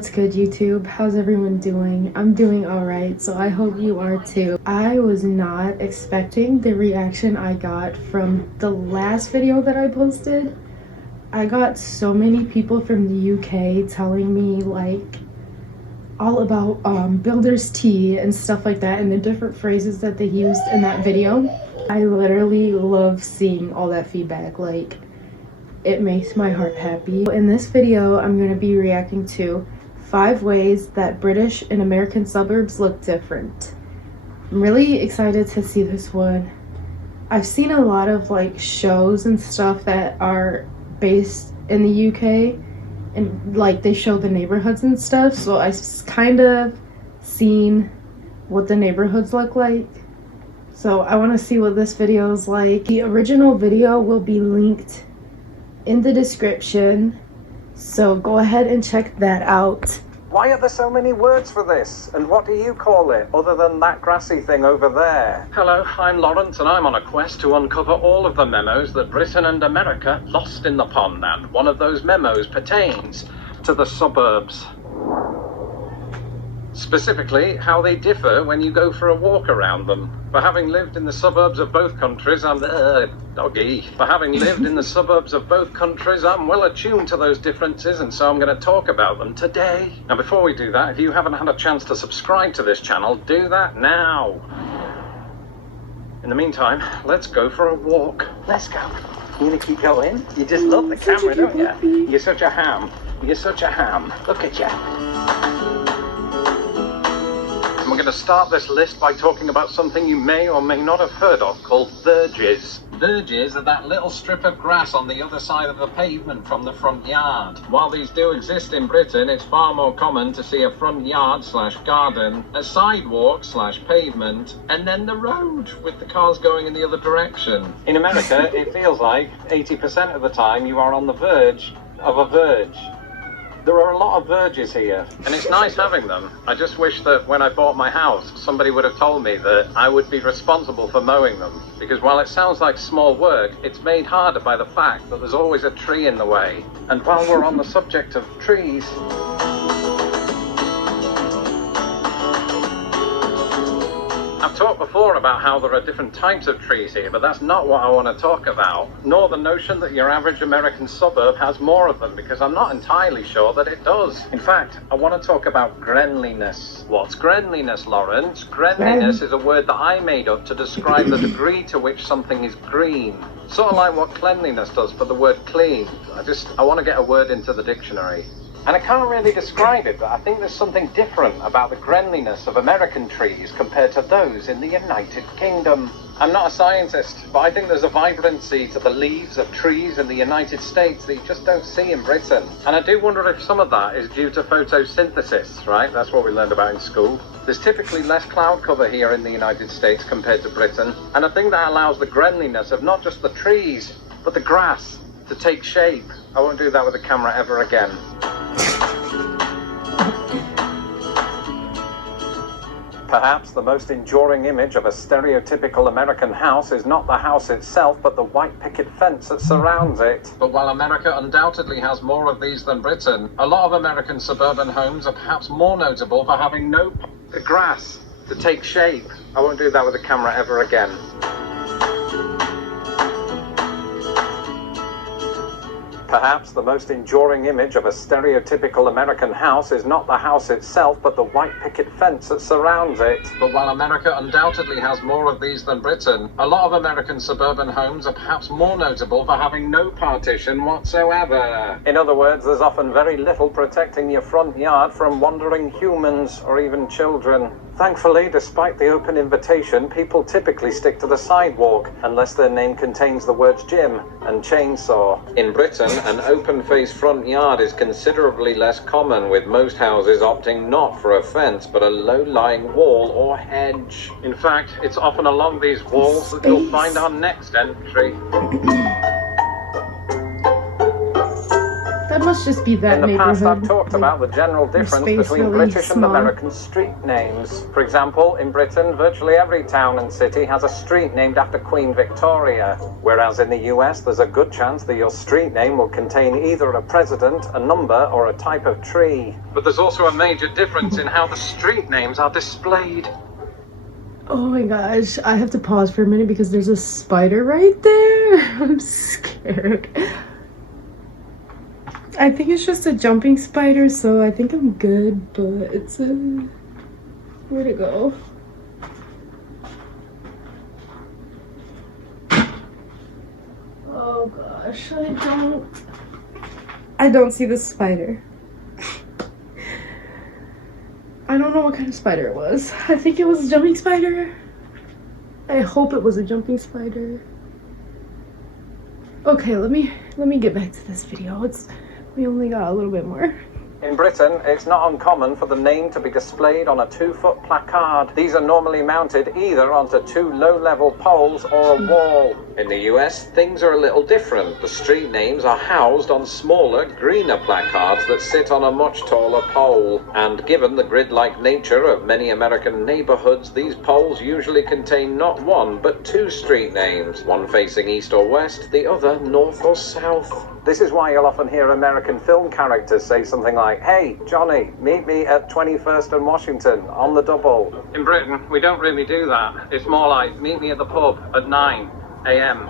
What's good, YouTube? How's everyone doing? I'm doing alright, so I hope you are too. I was not expecting the reaction I got from the last video that I posted. I got so many people from the UK telling me like all about builder's tea and stuff like that and the different phrases that they used in that video. I literally love seeing all that feedback. Like, it makes my heart happy. In this video, I'm going to be reacting to 5 ways that British and American suburbs look different. I'm really excited to see this one. I've seen a lot of like shows and stuff that are based in the UK and like they show the neighborhoods and stuff, so I've kind of seen what the neighborhoods look like. So I want to see what this video is like. The original video will be linked in the description, so go ahead and check that out. Why are there so many words for this? And what do you call it, other than that grassy thing over there? Hello, I'm Lawrence, and I'm on a quest to uncover all of the memos that Britain and America lost in the pond, and one of those memos pertains to the suburbs. Specifically, how they differ when you go for a walk around them. For having lived in the suburbs of both countries, I'm well attuned to those differences, and so I'm going to talk about them today. Now, before we do that, if you haven't had a chance to subscribe to this channel, do that now. In the meantime, let's go for a walk. Let's go. You gonna keep going? You just love the camera, don't you? You're such a ham. You're such a ham. Look at you. We're going to start this list by talking about something you may or may not have heard of called verges. Verges are that little strip of grass on the other side of the pavement from the front yard. While these do exist in Britain, it's far more common to see a front yard / garden, a sidewalk / pavement, and then the road with the cars going in the other direction. In America, it feels like 80% of the time you are on the verge of a verge. There are a lot of verges here, and it's nice having them. I just wish that when I bought my house, somebody would have told me that I would be responsible for mowing them. Because while it sounds like small work, it's made harder by the fact that there's always a tree in the way. And while we're on the subject of trees, I've talked before about how there are different types of trees here, but that's not what I want to talk about, nor the notion that your average American suburb has more of them, because I'm not entirely sure that it does. In fact, I want to talk about greenliness. What's greenliness, Lawrence? Greenliness is a word that I made up to describe the degree to which something is green. Sort of like what cleanliness does for the word clean. I want to get a word into the dictionary. And I can't really describe it, but I think there's something different about the greenliness of American trees compared to those in the United Kingdom. I'm not a scientist, but I think there's a vibrancy to the leaves of trees in the United States that you just don't see in Britain. And I do wonder if some of that is due to photosynthesis, right? That's what we learned about in school. There's typically less cloud cover here in the United States compared to Britain, and I think that allows the greenliness of not just the trees, but the grass to take shape. I won't do that with a camera ever again. Perhaps the most enduring image of a stereotypical American house is not the house itself, but the white picket fence that surrounds it. But while America undoubtedly has more of these than Britain, a lot of American suburban homes are perhaps more notable for having no grass to take shape. I won't do that with a camera ever again. Perhaps the most enduring image of a stereotypical American house is not the house itself, but the white picket fence that surrounds it. But while America undoubtedly has more of these than Britain, a lot of American suburban homes are perhaps more notable for having no partition whatsoever. In other words, there's often very little protecting your front yard from wandering humans or even children. Thankfully, despite the open invitation, people typically stick to the sidewalk, unless their name contains the words gym and chainsaw. In Britain, an open-faced front yard is considerably less common, with most houses opting not for a fence, but a low-lying wall or hedge. In fact, it's often along these walls that you'll find our next entry. That must just be that In the neighborhood. past, I've talked like, about the general difference space between really British and small. American street names. For example, in Britain, virtually every town and city has a street named after Queen Victoria, whereas in the US, there's a good chance that your street name will contain either a president, a number, or a type of tree. But there's also a major difference in how the street names are displayed. Oh my gosh, I have to pause for a minute because there's a spider right there. I'm scared. I think it's just a jumping spider, so I think I'm good, but it's a... Where'd it go? Oh gosh, I don't see the spider. I don't know what kind of spider it was. I think it was a jumping spider. I hope it was a jumping spider. Okay, let me get back to this video. We only got a little bit more. In Britain, it's not uncommon for the name to be displayed on a 2-foot placard. These are normally mounted either onto 2 low-level poles or a wall. In the US, things are a little different. The street names are housed on smaller, greener placards that sit on a much taller pole. And given the grid-like nature of many American neighborhoods, these poles usually contain not 1, but 2 street names, one facing east or west, the other north or south. This is why you'll often hear American film characters say something like, "Hey, Johnny, meet me at 21st and Washington on the double." In Britain, we don't really do that. It's more like, meet me at the pub at 9 a.m.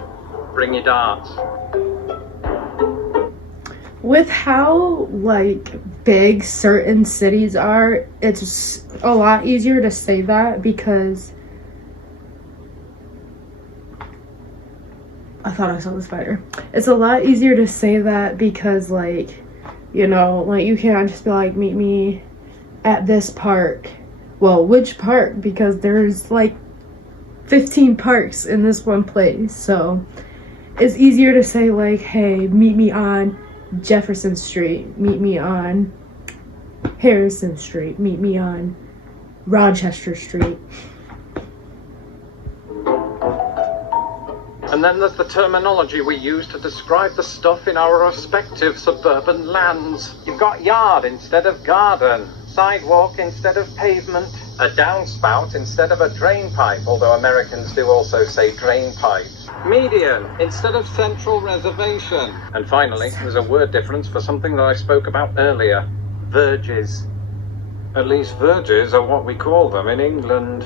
Bring your darts. With how, like, big certain cities are, it's a lot easier to say that because... I thought I saw the spider. It's a lot easier to say that because, like, you know, like, you can't just be like, meet me at this park. Well, which park? Because there's, like, 15 parks in this one place. So, it's easier to say, like, hey, meet me on Jefferson Street. Meet me on Harrison Street. Meet me on Rochester Street. And then there's the terminology we use to describe the stuff in our respective suburban lands. You've got yard instead of garden, sidewalk instead of pavement, a downspout instead of a drain pipe, although Americans do also say drain pipe. Median instead of central reservation. And finally, there's a word difference for something that I spoke about earlier, verges. At least verges are what we call them in England.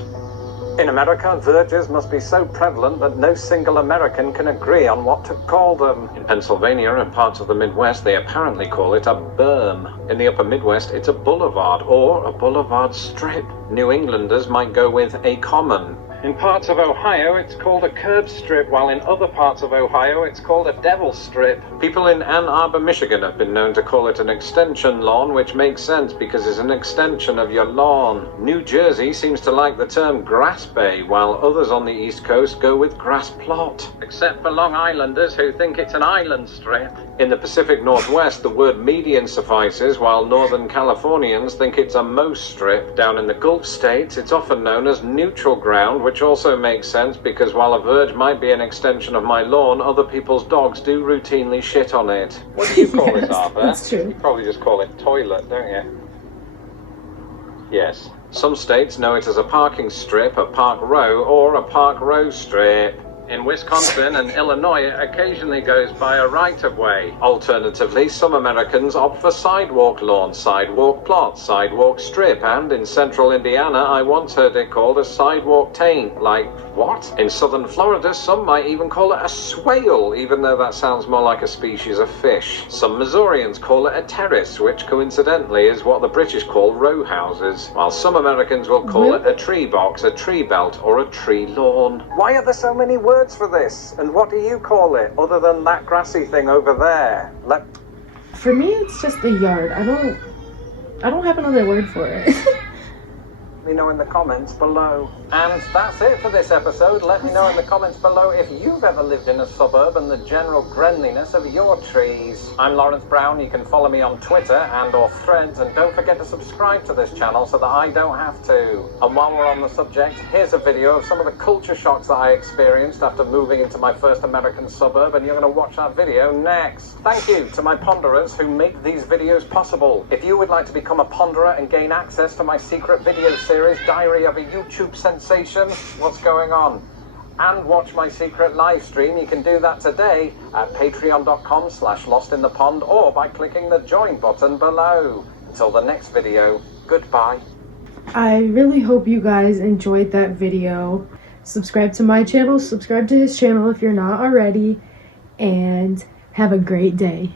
In America, verges must be so prevalent that no single American can agree on what to call them. In Pennsylvania and parts of the Midwest, they apparently call it a berm. In the upper Midwest, it's a boulevard or a boulevard strip. New Englanders might go with a common. In parts of Ohio, it's called a curb strip, while in other parts of Ohio, it's called a devil strip. People in Ann Arbor, Michigan have been known to call it an extension lawn, which makes sense because it's an extension of your lawn. New Jersey seems to like the term grass bay, while others on the East Coast go with grass plot. Except for Long Islanders who think it's an island strip. In the Pacific Northwest, the word median suffices, while Northern Californians think it's a mow strip. Down in the Gulf states, it's often known as neutral ground, which also makes sense because while a verge might be an extension of my lawn, other people's dogs do routinely shit on it. What do you call Yes, it, Arthur? that's true. You probably just call it toilet, don't you? Yes. Some states know it as a parking strip, a park row, or a park row strip. In Wisconsin and Illinois, it occasionally goes by a right-of-way. Alternatively, some Americans opt for sidewalk lawn, sidewalk plot, sidewalk strip, and in central Indiana, I once heard it called a sidewalk taint. Like, what? In southern Florida, some might even call it a swale, even though that sounds more like a species of fish. Some Missourians call it a terrace, which coincidentally is what the British call row houses, while some Americans will call it a tree box, a tree belt, or a tree lawn. Why are there so many words for this? And what do you call it, other than that grassy thing over there? For me, it's just a yard. I don't have another word for it. me know in the comments below. And that's it for this episode. Let me know in the comments below if you've ever lived in a suburb and the general friendliness of your trees. I'm Lawrence Brown. You can follow me on Twitter and/or Threads, and don't forget to subscribe to this channel so that I don't have to. And while we're on the subject, here's a video of some of the culture shocks that I experienced after moving into my first American suburb, and you're going to watch that video next. Thank you to my ponderers who make these videos possible. If you would like to become a ponderer and gain access to my secret video series, Diary of a YouTube Sensation, What's Going On? And watch my secret live stream, you can do that today at patreon.com/lostinthepond or by clicking the join button below. Until the next video, goodbye. I really hope you guys enjoyed that video. Subscribe to my channel, subscribe to his channel if you're not already, and have a great day.